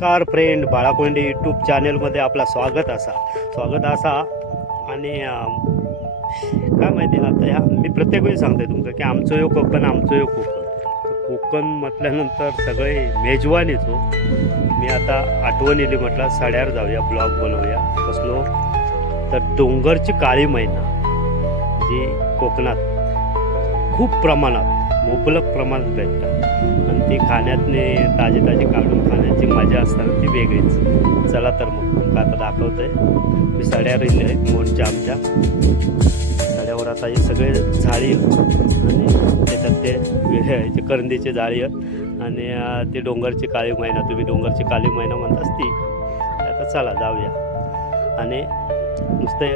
नमस्कार friend, बाळाकोंडे YouTube चॅनलमध्ये आपला स्वागत असा आणि काय माहिती आता ह्या मी प्रत्येक वेळी सांगते तुमका की आमचं यो कोकण म्हटल्यानंतर सगळे मेजवानीच हो. मी आता आठवण येली म्हटलं साड्यावर जाऊया, ब्लॉग बनवूया. कसलो तर डोंगरची काळी मैना जी कोकणात खूप प्रमाणात मुबलक प्रमाणात भेटतात आणि ती खाण्यातने ताजी काढून खाण्याची मजा असताना ती वेगळीच. चला तर मग तुमका आता दाखवतोय. मी साड्यावर येईल मोठच्या आमच्या साड्यावर आता हे सगळे झाडी आणि त्याच्यात ते करंदीचे जाळी आणि ते डोंगरची काळी मैना, तुम्ही डोंगरची काळी मैना म्हणतास ती. आता चला जाऊया आणि नुसते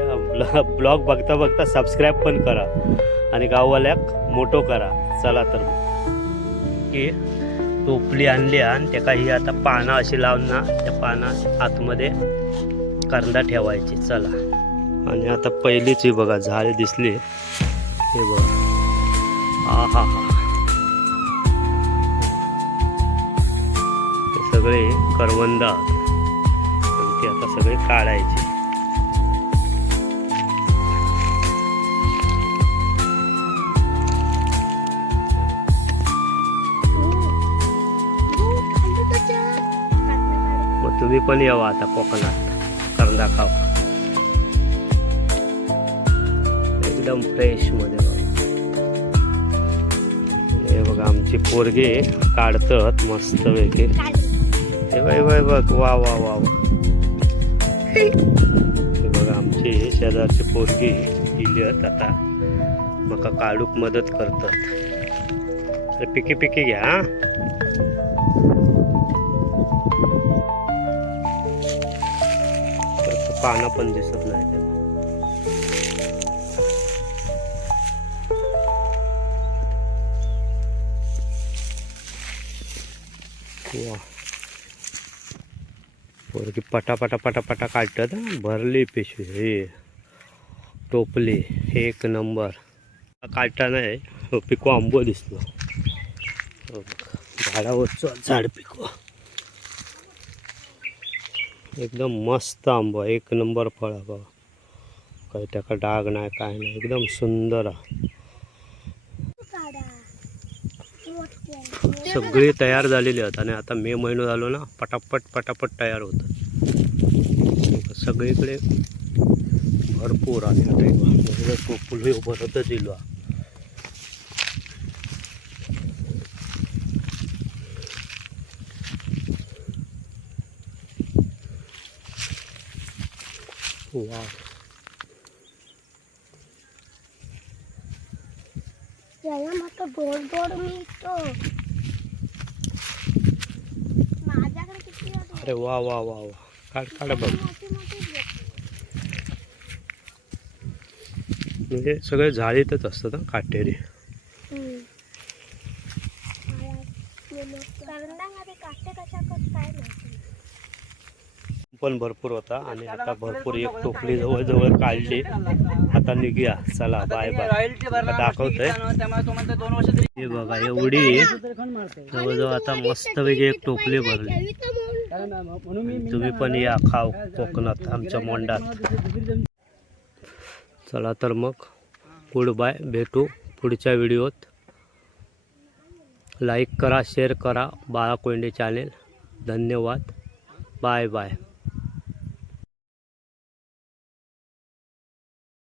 ब्लॉग बघता सबस्क्राईब पण करा आणि गाववाल्याक मोठो करा. चला तर की टोपली आणली आणि त्याका ही आता पानं अशी लावून ना त्या पाना आतमध्ये कांदा ठेवायची. चला आणि आता पहिलीच ही बघा झाडे दिसली, हे बघा. हा ते सगळे करवंद आणि ते आता सगळे काढायचे. तुम्ही पण यावा आता कोकणात, कांदा खावा एकदम फ्रेश मध्ये. हे बघा आमची पोरगे काढतात मस्त वेगळे. हे बघ वा वा वा वा. हे बघा आमची शेजारची पोरगी दिली आता मका काढूक मदत करतात. पिकी घ्या. पानं पण दिसत नाही त्याला. पोरगी पटा काढतात. भरली पिशवी, हे टोपली एक नंबर. काढताना पिको आंबो दिसलो झाडावरचं झाड पिको. एकदम मस्त आंबा, एक नंबर फळ बघा. काही त्याका डाग नाही काय नाही, एकदम सुंदर. सगळी तयार झालेली आहेत आणि आता मे महिना झालो ना, पटापट तयार होतं सगळीकडे भरपूर. आणि आता टोपली भरतच येईल. वाव, याला मात्र गोड मिळतो. माझ्याकडे किती? अरे वा वा वा वा. काढ बघ. म्हणजे सगळे झाडीतच असतात ना काटेरी. पण भरपूर होता आणि आता भरपूर एक टोपली जवळ काढली. आता निघूया, चला बाय बाय. दाखवतोय हे बघा, एवढी जवळजवळ आता मस्त वेगळी एक टोपली भरली. तुम्ही पण या खाव कोकणात आमच्या मोंडात. चला तर मग गुड बाय, भेटू पुढच्या व्हिडिओत. लाईक करा, शेअर करा बाळाकोंडे चॅनेल. धन्यवाद, बाय बाय.